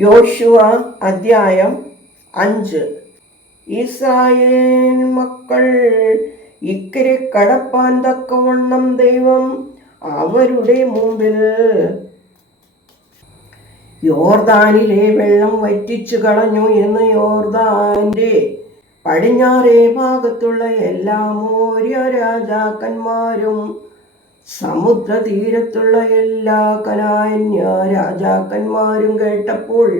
യോശുവ അധ്യായം അഞ്ച്. ഇസ്രായേൽ മക്കൾ ഇക്കരെ കടപ്പാൻ തക്കവണ്ണം ദൈവം അവരുടെ മുമ്പിൽ യോർദാനിലെ വെള്ളം വറ്റിച്ചു കളഞ്ഞു എന്ന് യോർദാന്റെ പടിഞ്ഞാറേ ഭാഗത്തുള്ള എല്ലാ മോര്യ രാജാക്കന്മാരും സമുദ്രതീരത്തുള്ള എല്ലാ കലായന്യ രാജാക്കന്മാരും കേട്ടപ്പോൾ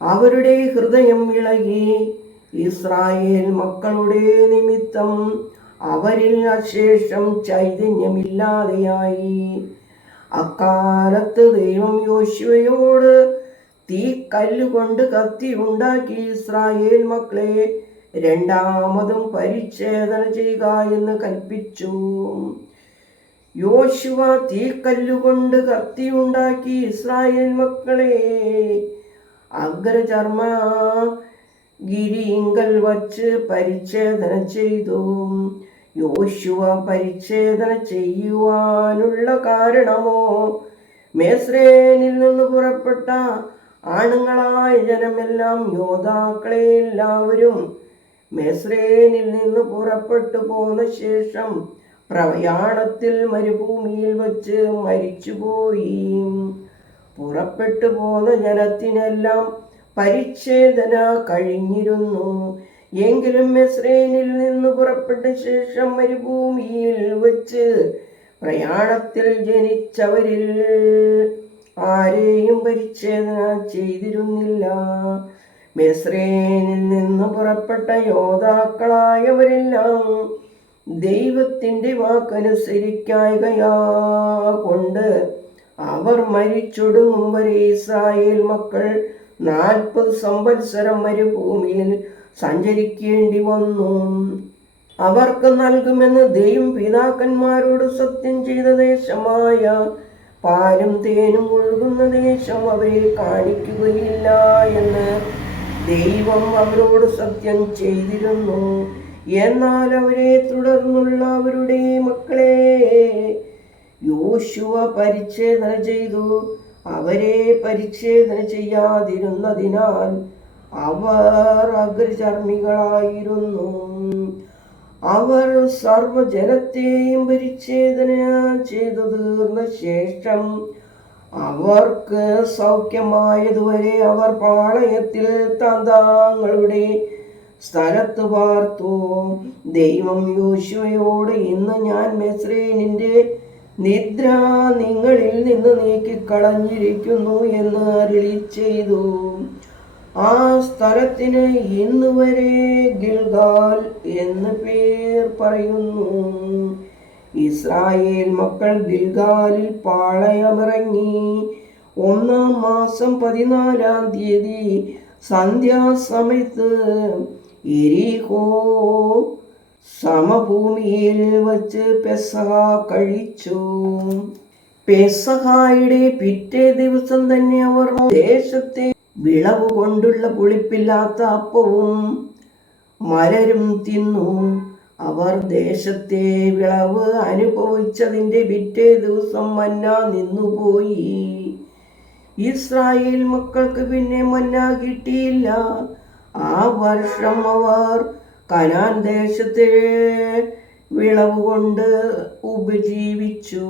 അവരുടെ ഹൃദയം ഇളകി ഇസ്രായേൽ മക്കളുടെ നിമിത്തം അവരിൽ അശേഷം ചൈതന്യമില്ലാതെയായി. അക്കാലത്ത് ദൈവം യോശുവയോട് തീ കല്ലുകൊണ്ട് കത്തി ഉണ്ടാക്കി ഇസ്രായേൽ മക്കളെ രണ്ടാമതും പരിച്ഛേദന ചെയ്യുക എന്ന് കൽപ്പിച്ചു. യോശുവ തീക്കല്ലുകൊണ്ട് കത്തി ഉണ്ടാക്കി ഇസ്രായേൽ മക്കളെ. അഗ്രചർമ്മ ഗിരിങ്കൽ വച്ച് പരിച്ഛേദന ചെയ്തു. യോശുവ പരിച്ഛേദന ചെയ്യുവാനുള്ള കാരണമോ? മേസ്രേനിൽ നിന്ന് പുറപ്പെട്ട ആണുങ്ങളായ ജനമെല്ലാം യോദ്ധാക്കളെ എല്ലാവരും മെസ്രേനിൽ നിന്ന് പുറപ്പെട്ടു പോന്ന ശേഷം പ്രയാണത്തിൽ മരുഭൂമിയിൽ വച്ച് മരിച്ചുപോയി. പുറപ്പെട്ടു പോന്ന ജനത്തിനെല്ലാം പരിച്ഛേദന കഴിഞ്ഞിരുന്നു. എങ്കിലും മെസ്രൈനിൽ നിന്ന് പുറപ്പെട്ട ശേഷം മരുഭൂമിയിൽ വച്ച് പ്രയാണത്തിൽ ജനിച്ചവരിൽ ആരെയും പരിച്ഛേദന ചെയ്തിരുന്നില്ല. മെസ്രൈനിൽ നിന്ന് പുറപ്പെട്ട യോദ്ധാക്കളായവരെല്ലാം ദൈവത്തിന്റെ വാക്കനുസരിക്കായകയാ കൊണ്ട് അവർ മരിച്ചൊടുങ്ങും വരെ ഇസ്രായേൽ മക്കൾ നാൽപ്പത് സംവത്സരം മരുഭൂമിയിൽ സഞ്ചരിക്കേണ്ടി വന്നു. അവർക്ക് നൽകുമെന്ന് ദൈവം പിതാക്കന്മാരോട് സത്യം ചെയ്ത ദേശമായ പാലും തേനും ഒഴുകുന്ന ദേശം അവരെ കാണിക്കുകയില്ല എന്ന് ദൈവം അവരോട് സത്യം ചെയ്തിരുന്നു. എന്നാൽ അവരെ തുടർന്നുള്ള അവരുടെ മക്കളെ യോശുവ പരിച്ഛേദന ചെയ്തു. അവരെ പരിച്ഛേദന ചെയ്യാതിരുന്നതിനാൽ അവർ അഗ്രചർമ്മികളായിരുന്നു. അവർ സർവജനത്തെയും പരിച്ഛേദന ചെയ്തു തീർന്ന ശേഷം അവർക്ക് സൗഖ്യമായതുവരെ അവർ പാളയത്തിൽ തന്താങ്ങളുടെ സ്ഥലത്ത് പാർത്തു. ദൈവം യോശുവയോട് ഇന്ന് ഞാൻ മെസ്രേനിന്റെ നിദ്ര നിങ്ങളിൽ നിന്ന് നീക്കിക്കളഞ്ഞിരിക്കുന്നു എന്ന് അരുളി ചെയ്തു. ആ സ്ഥലത്തിന് ഇന്ന് വരെ ഗിൽഗാൽ എന്ന് പേർ പറയുന്നു. ഇസ്രായേൽ മക്കൾ ഗിൽഗാലിൽ പാളയമിറങ്ങി. ഒന്നാം മാസം പതിനാലാം തീയതി സന്ധ്യാസമയത്ത് എരിഹോ? സമഭൂമിയിൽ വച്ച് പെസഹ കഴിച്ചു. പെസഹായുടെ പിറ്റേ ദിവസം തന്നെ അവർ ദേശത്തെ വിളവ് കൊണ്ടുള്ള പുളിപ്പില്ലാത്ത അപ്പവും മലരും തിന്നു. അവർ ദേശത്തെ വിളവ് അനുഭവിച്ചതിന്റെ പിറ്റേ ദിവസം മന്ന നിന്നുപോയി. ഇസ്രായേൽ മക്കൾക്ക് പിന്നെ മന്ന കിട്ടിയില്ല. ആ വർഷം അവർ കനാൻ ദേശത്തെ വിളവ് കൊണ്ട് ഉപജീവിച്ചു.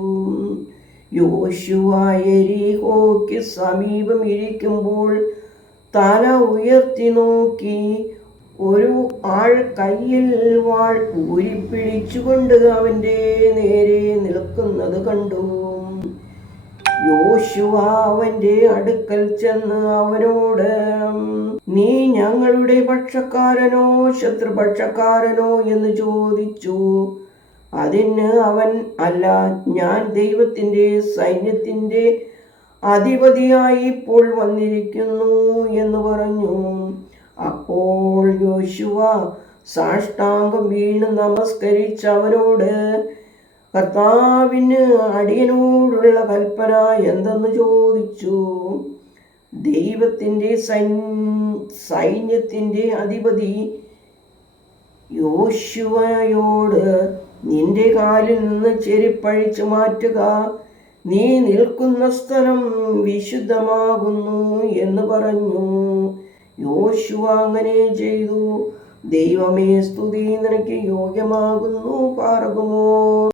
യോശുവ എരിഹോയ്ക്ക് സമീപം ഇരിക്കുമ്പോൾ തല ഉയർത്തി നോക്കി ഒരു ആൾ കയ്യിൽ വാൾ ഊരിപ്പിടിച്ചുകൊണ്ട് അവന്റെ നേരെ നിൽക്കുന്നത് കണ്ടു. യോശുവ അവന്റെ അടുക്കൽ ചെന്ന് അവനോട് നീ ഞങ്ങളുടെ പക്ഷക്കാരനോ ശത്രുപക്ഷക്കാരനോ എന്ന് ചോദിച്ചു. അതിന് അവൻ അല്ല ഞാൻ ദൈവത്തിന്റെ സൈന്യത്തിന്റെ അധിപതിയായി ഇപ്പോൾ വന്നിരിക്കുന്നു എന്ന് പറഞ്ഞു. അപ്പോൾ യോശുവ സാഷ്ടാംഗം വീണ് നമസ്കരിച്ച് അവനോട് കർത്താവിന് അടിയനോടുള്ള കൽപ്പന എന്തെന്ന് ചോദിച്ചു? ദൈവത്തിന്റെ സൈന്യത്തിന്റെ അധിപതി യോശുവയോട് നിന്റെ കാലിൽ നിന്ന് ചെരിപ്പഴിച്ചു മാറ്റുക. നീ നിൽക്കുന്ന സ്ഥലം വിശുദ്ധമാകുന്നു എന്ന് പറഞ്ഞു. യോശുവ അങ്ങനെ ചെയ്തു. ദൈവമേ സ്തുതി നിനക്ക് യോഗ്യമാകുന്നു പാർക്കുമോ